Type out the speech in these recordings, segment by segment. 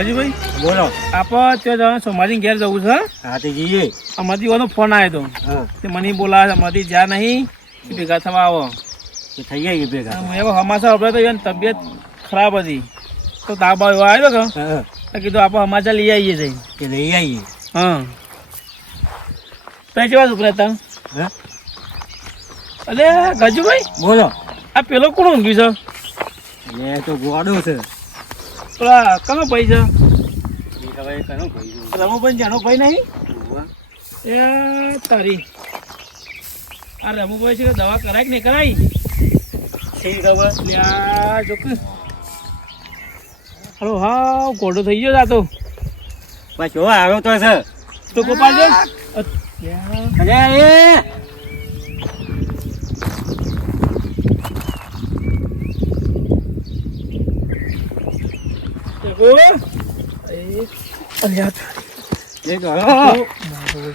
ગજુભાઈ બોલો. આપણે ત્યાં સોમાજી ઘેર જવું છે હા? તે જઈએ અમારી વાનો ફોન આવ્યો હતો હા. તે મને બોલાવે અમારી જ્યાં નહીં ભેગા થવા આવો. થઈ જાય ભેગા હું એવો સમાચાર આપણે તો એની તબિયત ખરાબ હતી. તો તાવ એવો આવ્યો કે તો કીધું આપણે હમાસા લઈ આવીએ જઈ કે લઈ આવીએ હા. તો કેવા છોકરા હતા અરે ગજુભાઈ બોલો. આ પેલો કોણ ઊંઘ્યું છે? એ તો ગોડો છે. પેલા કનો ભાઈ છે? રમુભાઈ જાનો ભાઈ નહીં? એ તારી. આ રમુભાઈ છે દવા કરાય કે નહીં કરાય? ઠીક ખબર? જો હલો હા ઘોડો થઈ ગયો જાતો જોવા આવ્યો તો છે. તો ગોપાલ જો અરે એ! દેખો એ અલ્યા એ ગયો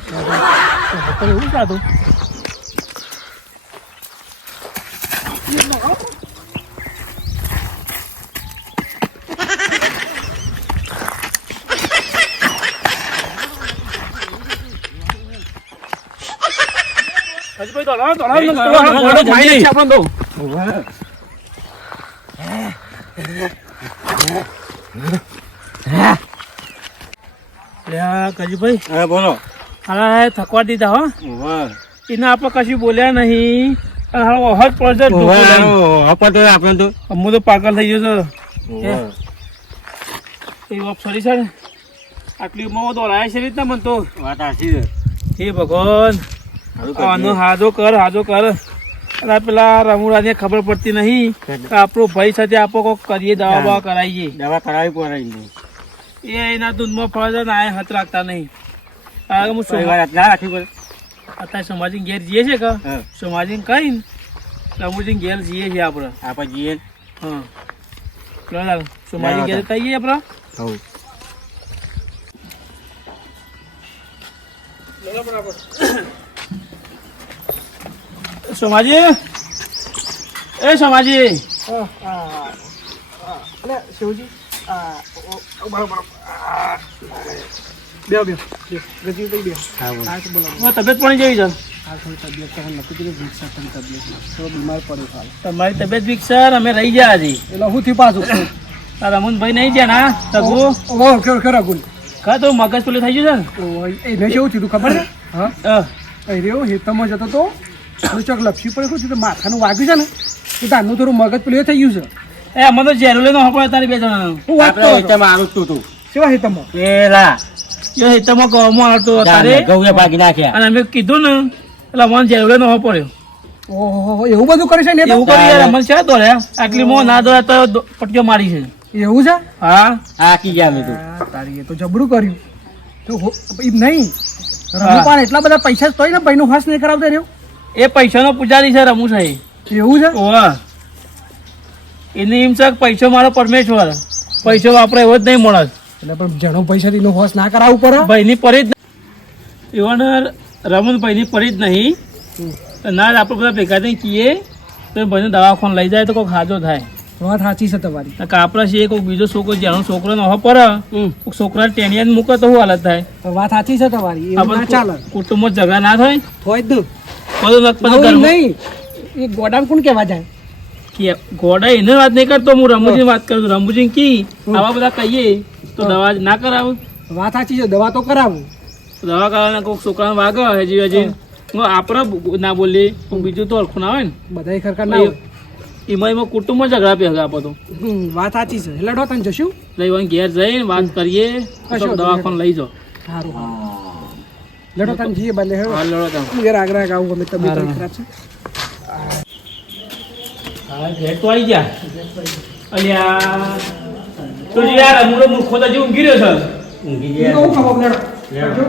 કજુભાઈ, હા બોલો. થકવા દીધા હો. એને આપણે કશું બોલ્યા નહીં. આપણે તો. હું તો પાગલ થઈ ગયો છું. છે ને. આટલી ઉંમરમાં દોડાય છે રીતના મને તો. વાત સાચી છે. હે ભગવાન. સારું. હાજો કર હાજો કર. આ પેલા રમુરાજ ખબર પડતી નહીં કે આપણો ભાઈ સાથે આપો કોક કરીએ દવા બવા કરાવીએ. દવા કરાવી કરાવી નહીં. એ એના દૂધમાં ફળ છે ને હાથ રાખતા નહીં. આ હું સોમવાર સોમા- ના રાખવી પડે અત્યારે સમાજી ઘેર જઈએ છે કે? સમાજી કઈ રમુજી ઘેર જઈએ છીએ આપણે. આપણે જઈએ હા. બરાબર સમાજી ઘેર આવીએ આપણે. હવ. સોમાજી? એ સોમાજી. હા બોલો. તબિયત પણ જેવી છે? તમારી તબિયત વીક સર અમે રહી ગયા હજી. એટલે હું થી પાછું રમણભાઈ નહીં ગયા ના? તગુ ખરા કા તો મગજ પેલું થઈ ગયું એ ને કેવું થયું ખબર છે? હા? છે એ રહ્યો હેતમાં જતો તો? ચોક લપસી પડે શું તો માથાનું વાગ્યું છે ને તો તારનું થોડું મગજ પેલું થઈ ગયું છે. એ તો ઝેરો લઈને હપડે તારી બે જણા હું વાત આપણે તમે આવું તું તું. કેવા હેતમાં? પેલા જો હેતમાં ગવામાં આવતો તારે ગૌએ ભાગી નાખ્યા. અને અમે કીધું ને એટલે મને ઝેરો લઈને હો પડ્યો. ઓહો એવું બધું કરે છે ને એવું કરી યાર મને છે દોડ્યા આટલી મો ના દોડ્યા તો દો- મારી છે. એવું છે? હા. આકી ગયા મેં તો. તારી એ તો જબરું કર્યું. તો નહીં. રમપાન એટલા બધા પૈસા તોય ને ભાઈનો હાસ નહીં કરાવતા રહ્યો. એ પૈસાનો પૂજારી છે રમુ સાહેબ એવું છે? ઓવા એની એમ છે પૈસો મારો પરમેશ્વર. પૈસો વાપરે એવો જ નહીં મળે એટલે પણ જણો પૈસાથી એનો હોશ ના કરાવવું પડે. ભાઈની પરી જ. એવાને રમણ ભાઈની પરી જ નહીં. ના જ આપણે બધા ભેગા થઈ કીએ તો ભાઈને દવાખાને લઈ જાય તો કોઈ હાજો થાય. વાત સાચી છે તમારી. કાપરા છે કોઈ બીજો છોકરો જેનો છોકરો ન પડે છોકરા ટેનિયા મૂકે તો શું હાલત થાય? વાત સાચી છે તમારી. ના ચાલે. કુટુંબમાં ઝઘડા ના થાય? હોય જ બધું નક- બધું નહીં. એ ગોડામ કોણ કહેવા જાય? કે ગોડા એને વાત નહીં કરતો હું રમુજી વાત કરું રમુજી કી આવા બધા કહીએ તો દવા ના કરાવું? વાત સાચી છે દવા તો કરાવું. દવા કરાવવાના કોઈક છોકરાને વાગે હજી હજી. હું. આપણે ના બોલીએ હું બીજું તો હરખું ના હોય ને. બધા ખરખા ના એમાં એમાં કુટુંબમાં ઝઘડા પે આપો તો વાત સાચી છે. એટલે તને જશું? લઈ ઘેર જઈને વાત કરીએ તો દવાખાને લઈ જાઓ. સારું લડો તને જઈએ બાલે હા લડો તમે હું યાર આગ્રા આવું અમે તબિયત હારું. ખરાબ છે હા ઘેર તો આવી ગયા અલ્યા તો યાર અમુડો મૂર્ખો તો જે ઊંઘી રહ્યો છે ઊંઘી ગયા તો હું ખબર લેડો લેડો.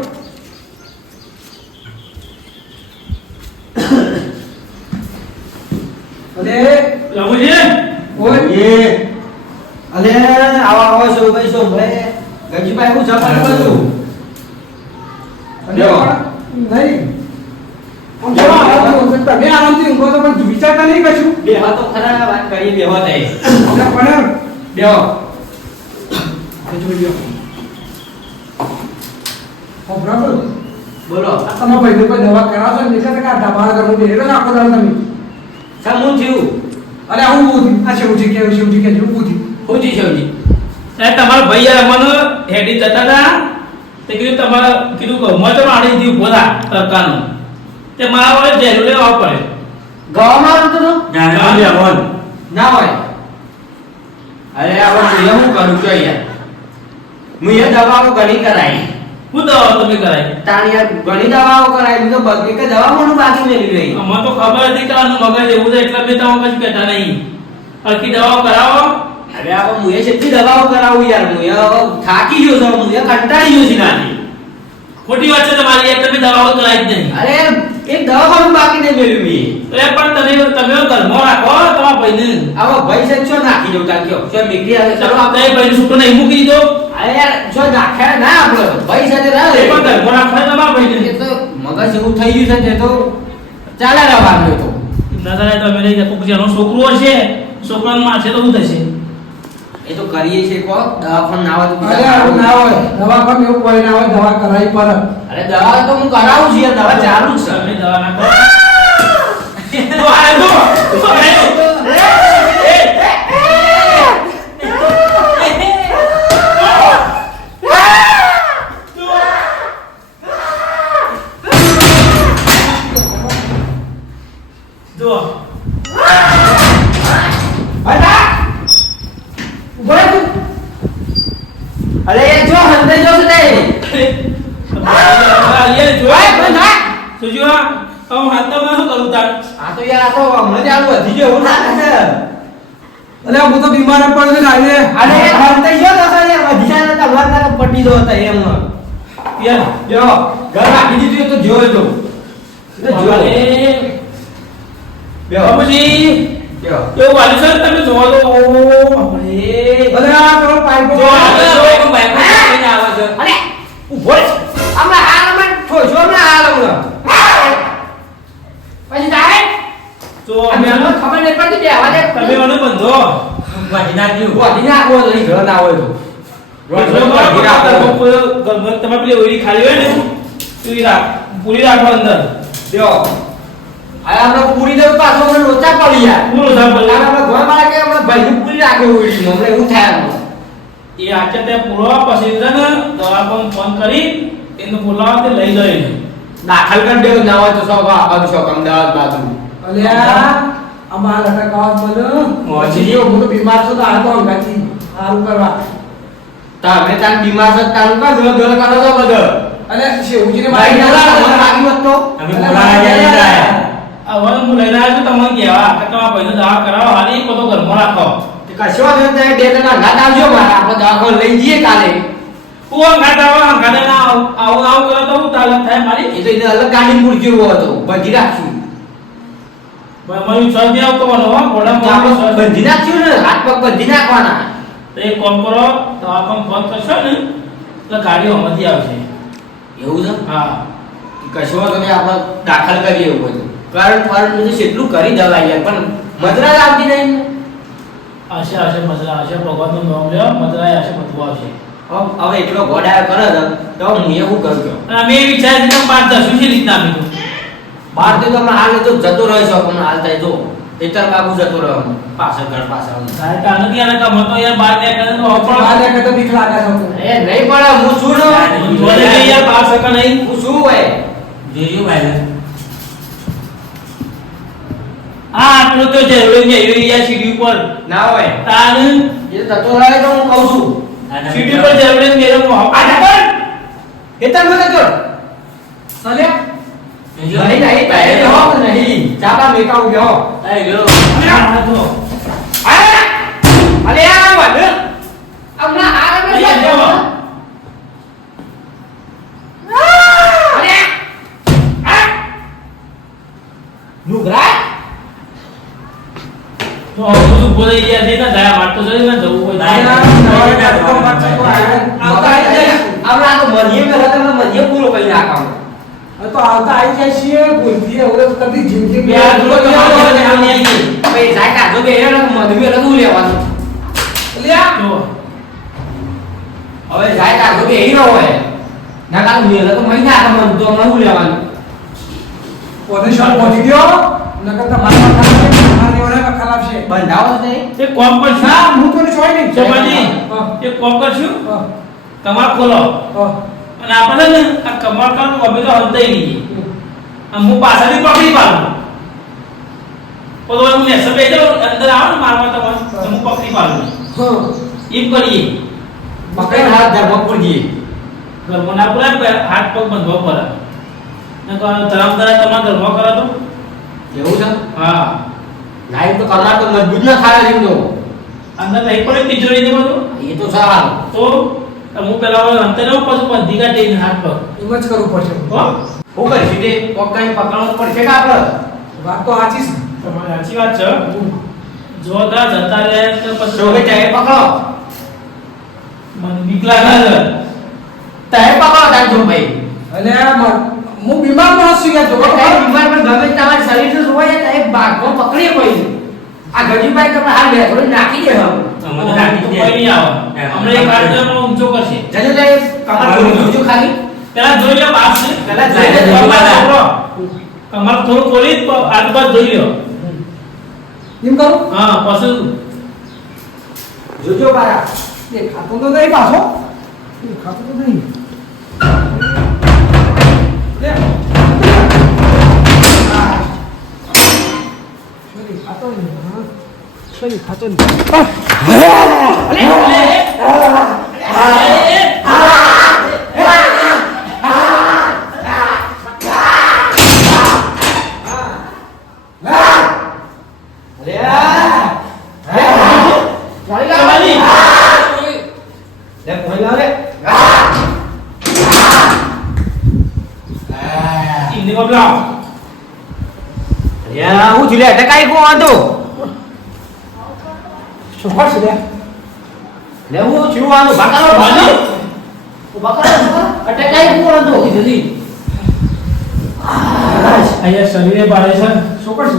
અલે રમુજી ઓય અલે આવા આવા છો ભાઈ છો ભાઈ ગંજીભાઈ હું બાજુ અલે નહીં. જો. તમે આરામથી ઊંઘો તો પણ વિચારતા નહીં કશું? બેહવા તો ખરા વાત પણ બેહો. જોઈ ઓ બરાબર? બોલો. આ તમારા ભાઈને કોઈ દવા કરાવશો ને કે આ ને આખો દાડો તમે? સા હું થયું અરે હું થયું. આ શિવજી કે શિવજી કે ઊભું થયું. હું થયું શિવજી. એ તમારા ભાઈ મને હેડી જતા હતા. તે કીધું તમારે કીધું કે મોચો આડી દીધું ઊભો થા તે મારા વાળે જેલ લેવા પડે. ગામમાં આવતો તો ના ના બોલ. ના હોય. અરે હવે હું કરું છું યાર હું એ દવાઓ ઘણી કરાઈ હું દવા તમે કરાય તાણ યાર ઘણી દવાઓ કરાઈ હું તો બગડી કે દવા મને બાકી મેલી ગઈ મને તો ખબર હતી કે આનું મગજ એવું છે એટલે મેં તમે કશું કહેતા નહીં. અલકી દવાઓ કરાવો. અરે હવે હું એ કેટલી દવાઓ કરાવું યાર હું થાકી ગયો છું હું એ કંટાળી ગયો છું નાની. ખોટી વાત છે તમારી યાર તમે દવાઓ કરાવી જ નહીં. અરે એક દવાખાનું બાકી નહીં મેળવ્યું મેં. એટલે પણ તમે તમે ઘરમાં રાખો તમારા ભાઈને. આવો ભાઈ છે છો નાખી દઉં તા કયો. છો નીકળી આવે. ચલો ચલો આપણે ભાઈ છૂટો નહીં મૂકી દીધો. અરે યાર છો નાખ્યા ના આપણે. ભાઈ સાથે એ રહે પણ ધર્મ રાખો તમારા ભાઈને. તો મગજ એવું થઈ ગયું છે તે તો. ચાલે રહેવાનું તો. ના થાય તો અમે લઈ જાય છોકરો છે છોકરાને મારશે તો શું થશે? એ તો કરીએ છીએ કો દવાખાન ના હોય તો અરે આવું ના હોય. દવાખાન એવું કોઈ ના હોય દવા કરાવી પર. અરે દવા તો હું કરાવું છું દવા ચાલુ છે. દવા ના તો અરે હું તો બીમાર પડ્યો છું લાવીને. અરે હંતે જો તો છે યાર વધી જાય ને તો હમણાં તારે પટી દો હતા એમ. યાર જો ઘર રાખી દીધું તો જોયો તો. તો બાબુજી જો. વાલી સર તમે જોવા દો ઓ બાપરે આ પેલો પાઇપો જો આ જો બાઈક લઈને આવે છે. અરે ઊભો રહે. હમણાં હાલ હમણાં જો ના હાલ પછી જાય જો અમે અમે ખબર નહીં પડતી બે આવા દે. તમે મને બંધો. વાજી નાખ્યું વધી નાખવો તો ઘર ના હોય તો. પેલી ઓઈરી ખાલી હોય ને તો રાખ પૂરી રાખો અંદર. જો. આ આપણે પૂરી દેવું પાછો લોચા પડી યાર પૂરો. આપણે ઘર મારા કે આપણે ભાઈ પૂરી રાખે. હમણાં એવું થાય એ આચે તે પૂરો પછી ને દવા પણ ફોન કરી એને બોલાવવા તે લઈ જાય. દાખલ કરી દેવું ના હોય તો સૌ આ બાજુ સૌ અમદાવાદ બાજુ. અલ્યા અમાર લટકાવત બોલો મોજી. હું તો બીમાર છું તો આ તો અંગાથી સારું કરવા. તમે તાર બીમાર છો તારું કા દોડ દોડ કરો છો બધો. અને શિવજીને ભાઈ મારી નતા મને લાગી હતો અમે બોલા ગયા હતા આ હું લઈને આવ્યો છું તમને કહેવા. કે તમારા પૈસા દવા કરાવો. હાલી બધો ઘરમાં રાખો. તે કશો વાંધો નહીં, બે જણા ઘાટ આવજો મારા. આપણે દવાખાને લઈ જઈએ કાલે. કોણ ઘાટ આવો અંગાતે ના આવો આવું આવું કરો તો હું તાલત થાય મારી. એ તો એને અલગ ગાડી મૂળ જેવો હતો. ભજી રાખ્યું વિશ્વાસ નહીં આવતો મને હો ઘોડા તો બંધી નાખ્યું ને હાથ પગ બંધી નાખવાના તો એક કામ કરો દવા પણ ફોન કરશો ને તો ગાડીઓ આમાંથી આવશે. એવું છે? હા. કશો તમે આપણે દાખલ કરીએ એવું બધું કારણ કારણ બધું કેટલું કરી દવા યાર પણ મજરા આવતી નહીં. આશે આશે મજરા આશે ભગવાનનું નામ લ્યો મજરા આશે બધું આવશે. હવે એટલો ગોડાયો કરે તો હું એવું કરું છું. અમે વિચાર પાંચ દસ છે રીતના અમે તો તો હમણાં હાલ તો જતો રહે છો હમણાં હાલ થાય જો એતર બાબુ જતો રહ્યો હમણાં. પાછળ ઘર પાછળ. સાહેબ કાન નથી આને કા તો યાર બાર ને કરે તો બહાર અપણ નીકળે તો બીક લાગે છે એ નહીં પડે હું છું ને. બોલે યાર બાર કા નહીં. હું છું ભાઈ. જોયું ભાઈ. આ આટલું તો જરૂરી છે એવી યાર સીડી ઉપર. ના હોય. તાન. એ જતો રહે તો હું કહું છું. સીડી પર જરૂરી મેરો મોહ આ ઢાકણ. એતર મને કર સલ્યા. નહીં નહીં તારે તો હો નહીં ચાપા મેકા ઉગ્યો આઈ ગયો આ તો અરે અરે આ વધ હમણાં આ અહીંયા જો. અરે આ નુગરા તો બધું બોલે યાર દે ના જાય માર તો જઈ ના જવું હોય ના, ના. નવા નવા તો પાછા તો આવ્યા. આવતા આવી જાય હમણાં તો મધ્ય પહેલા તમે મધ્ય પૂરો કરી નાખાવ હવે તો આવતા આવી જાય છીએ ભૂલથી હવે તો કદી જિંદગી બે તો બે એને લેવાનું. જો. હવે જાય તા તો બેહી રહ્યો હોય ના કાલ મેલે તો મહિના આ મન તો હું લેવાનું? પોતે શોટ પહોંચી ગયો. નકર તમારા મારા મારી ઓરે ખરાબ છે. બંધાવો છે એ કોમ કરશું. ના હું કોને છોડી નહીં. જમાજી હા. એક કોમ કરશું. તમાર ખોલો. હા. અને આપણે ને આ કમાલ કામ અમે તો હંતાઈ નહીં. આ હું પાછળથી પકડી પાડું. પોલો હું નેસો બે અંદર આવો ને મારવા તો હું પકડી પાડું. એમ કરીએ. પકડીને હાથ ધર્મપુર જઈએ. ઘરમાં ના પુરાય હાથ પગ બંધવા પડે. ને કહો ધરમ ધરા તમારા ઘરમાં કરો તો. એવું છે? હા. લાઈવ તો કરવા તો મજબૂત ના એમ તો. અંદર નહીં પડે તિજોરી ને બધું એ તો સારું. તો? હું પેલા હવે અંતર આવું પછી બંધી કાઢી હાથ પર એમ જ કરવું પડશે. હો? હું કરીશું તે કોક કઈ પકડવું પડશે કે આપણે? વાત તો સાચી છે. તમારી સાચી વાત છે. જો ગા જતા રહે તો જો પછી ચાહે પકડો. મને બીક લાગે છે. તાય પકડો તાર જો ભાઈ. અને હું બીમાર માણસ છું યાર જો બીમાર પણ ગમે તે તમારી શરીર જો હોય તાય ભાગમાં પકડીએ કોઈ આ ગજુભાઈ તમને હાલ બે થોડી નાખી દે હવે. અમે તો તો કોઈ નહીં આવે. હમણાં એક હાથ જમણો ઊંચો કરશે. જજો જાય કમર જોજો ખાલી. પેલા જોઈ લો બાપ છે. પેલા જોઈ લે, કમર જોઈ લે. પકડો. કમર થોડું ખોલી આજુબાજુ જોઈ લો એમ કરું? હા પછી જોજો પારા દેખાતો તો નહીં પાછો. ખાતું તો નહીં. શું દેખાતો નહીં, દેખાતો નહીં? તમારી લે કોઈ ના લે ઇન્દી બબલા યા હું જુલે કો શું કરશે લે? અટકાઈ જલ્દી અહીંયા શરીરે બારે છે. શું કરશે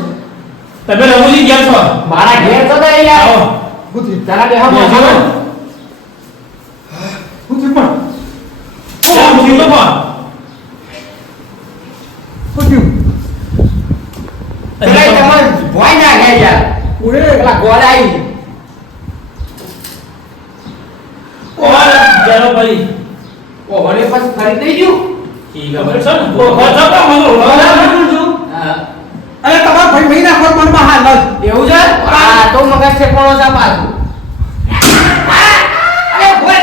તમે રઘુજી ગયા છો? મારા ઘેર તો નહીં યાર. ગુથી. તારા બેસો. ગુથી પણ દો ફોન. ગુથી. પેલા તમાર ભોય ના ગયા યાર ઉડે. પેલા ગોળાઈ કોણ ગેરો ભાઈ ઓ મને પછી ફરી થઈ ગયું ઠીક ખબર છે? ઓ, છે કે મને ઓળખો છો? હા. અરે તમારા ભાઈ મહિના ખોટ મનમાં હાલ જ. એવું છે આ તો મગજ છે કોણો છે પાછું અરે ભોય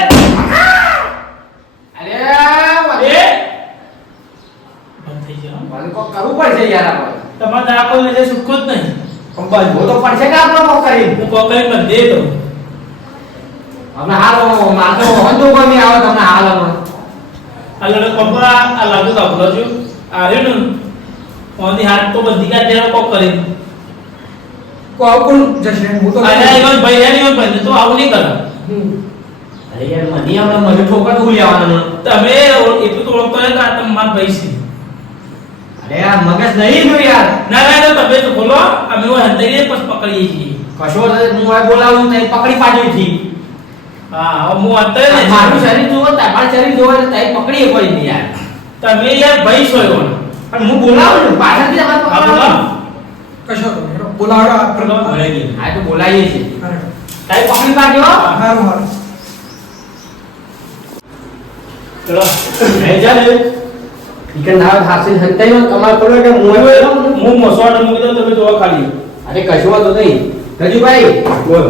અરે બંધ થઈ ગયો મને કોક કરવું પડશે યાર તમારે લઈ જાય જ પણ તો પડશે કે આપણે કોક કરી હું કોકરી બંધ દે તો. આપણે હાલ માર તો હંધો ગમી આવે તમને હાલ હમણાં આ લડે કપડા આ લાગુ દાખલો છું. આ રહ્યું હાથ તો બધી કાઢે કોક કરી. કોકુલ જશે? હું તો અરે ઈવન ભાઈ હે ઈવન ભાઈ તો આવું નહીં કરા. હમ. અરે યાર મની હમણાં મને ઠોકર હું લેવાનું તમે એટલું તો ઓળખતો હોય કે આ તમારા ભાઈ છે. અરે આ મગજ નહીં જો યાર. ના ના તો તમે તો બોલો. અમે હું હંતાઈએ પછી પકડીએ છીએ. કશો હું આ બોલાવું તો પકડી પાડી છી. હા હવે હું હંતાઈ ને મારું શરીર જોવો તમારું શરીર જોવો એટલે તઈ પકડીએ પડી નહીં યાર. તમે યાર ભાઈ છો એવો. પણ હું બોલાવું ને પાછળથી તમારે આ બોલો. કશો. બોલાવડો આ બોલો. ભરાઈ ગયું હા તો બોલાવીએ છીએ. તઈ પકડી પાડજો. હો. હારું, હારું. ચલો. નહીં ચાલે ઈકન ના હાસી હંતાઈનો કમાલ પડે એટલે મોયો એનો હું મસવાડ મૂકી દઉં તમે જોવા ખાલી. અરે કશું વાતો નહીં. રજુભાઈ. બોલ.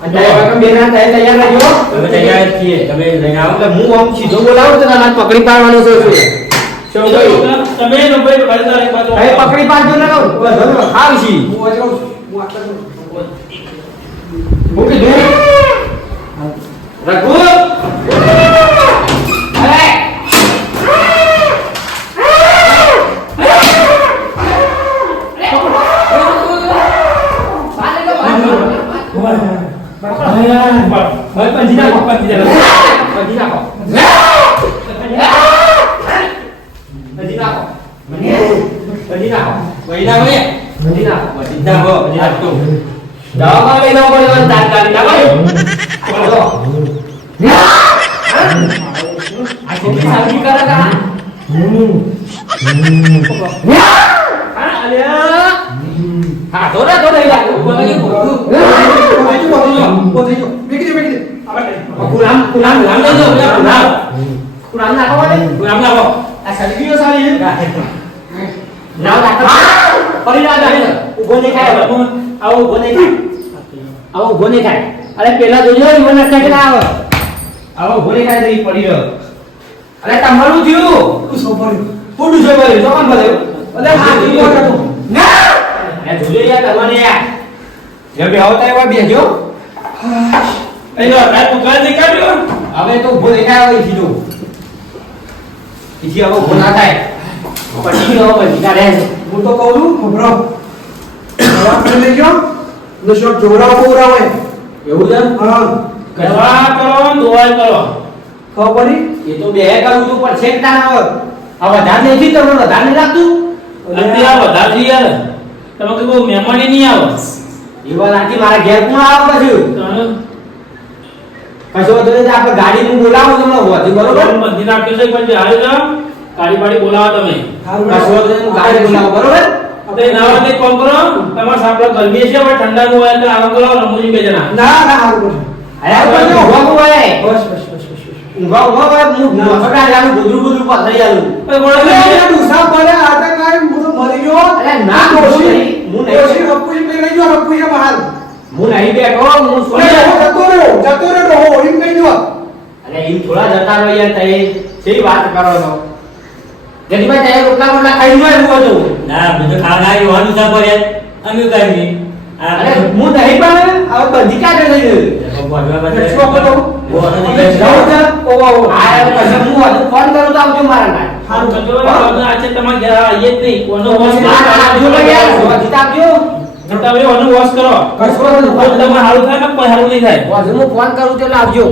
પકડી તારે વાગમ બેના તારે તૈયાર હું અમે તૈયાર જ છીએ તમે લઈને આવો એટલે હું આમ સીધો બોલાવું તો તને પકડી પાડવાનો છે શું શું ભાઈ તમે નંબર ભાઈ તારીખ બાજુ હવે પકડી પાડજો ને કહું બસ હવે ખાવ છી હું આજે રહું છું. હું આટલા જ રહું. હું કીધું રઘુ અરે ભાઈ પંજી નાખો પંજી નાખો હજી નાખો હજી નાખો હજી નાખો વૈના ભાઈ હજી નાખો હજી નાખો હજી નાખતો દવાખાને લઈ જવો પડે તાત્કાલિક ના ભાઈ બોલો આ કેટલી સાવકી કરે કા હા અલ્યા હા તો રે તો રે યાર ઉપર લાગી કુરામ કુરામ નામ દે જો કુરામ કુરામ નાખો દે કુરામ નાખો આ સલગીઓ સારી નામ પડી ના જાય ખાય હવે. આવો ઊભો નહીં ખાય આવો ઊભો નહીં ખાય અરે પેલા જોજો ઈ મને કેટલા આવે આવો ઊભો નહીં ખાય તો ઈ પડી રહ્યો અરે તમારું થયું ખોટું છે ભાઈ તો કોણ ભલે અરે હા ઈ વાત હતો ના અરે જોજો યાર તમને યાર જે બે આવતા એવા બેજો એ જો રાત ઉઘાડ દેખાડ્યો હવે તો ઊભો દેખાય ખાય હવે ઈથી તો ઈથી હવે ઊભો ના થાય. પડી ગયો પછી કાઢે હું તો કહું છું ખબરો આપણે લઈ ગયો નશો જોરાવ બોરાવ એવું છે? હા. દવા કરો દોવાઈ કરો. ખબર એ તો બે કરું તું પણ છેક ના આવે આ વધારે નથી તમને વધારે લાગતું? અત્યારે વધારે થઈ યાર તમે કે બહુ મહેમાન નહીં આવે. એ વાત આથી મારા ઘેર કોણ આવે પછી? કશો વાંધો નહીં આપણે ગાડી હું બોલાવું તમને હોવાથી બરોબર? બંધી નાખ્યો છે પણ જે આવ્યો ગાડી બાડી બોલાવો તમે. કશો વાંધો ગાડી બોલાવું બરોબર? તે નવા તે કોમ કરો તમારે સાપડો ગરમી છે પણ ઠંડાનું હોય તો આરામ કરો રમૂજી બે જણા. ના ના આ હોય. બસ બસ બસ હું જાનું ગુદરું ગુદરું પાથરી પણ બોલો પડે કાઈ હું તો મરી ગયો. અરે ના, નહીં, હું નહીં. ડોશી રપુઈ પે ગયો રપુઈ બહાર. હું નહીં બેઠો હું સોઈ જતો રહ્યો જતો રહ્યો હો એમ કઈ જો અરે એમ થોડા રહો તઈ શી વાત કરો છો? જડીભાઈ ત્યાં રોટલા રોટલા ખાઈ નો એવું હતું? ના બધું ખાવા આવી હોવાનું છે પર અમે કઈ નહીં. અરે હું નહીં પણ હવે બંધી તમારે જ નહીં. કોનો વોશ ના, ના, આવજો ભાઈ યાર હજી તો આવજો તમે અનુવાસ કરો. કશો તમારે હારું થાય કોઈ નહીં થાય? હું ફોન કરું એટલે આવજો.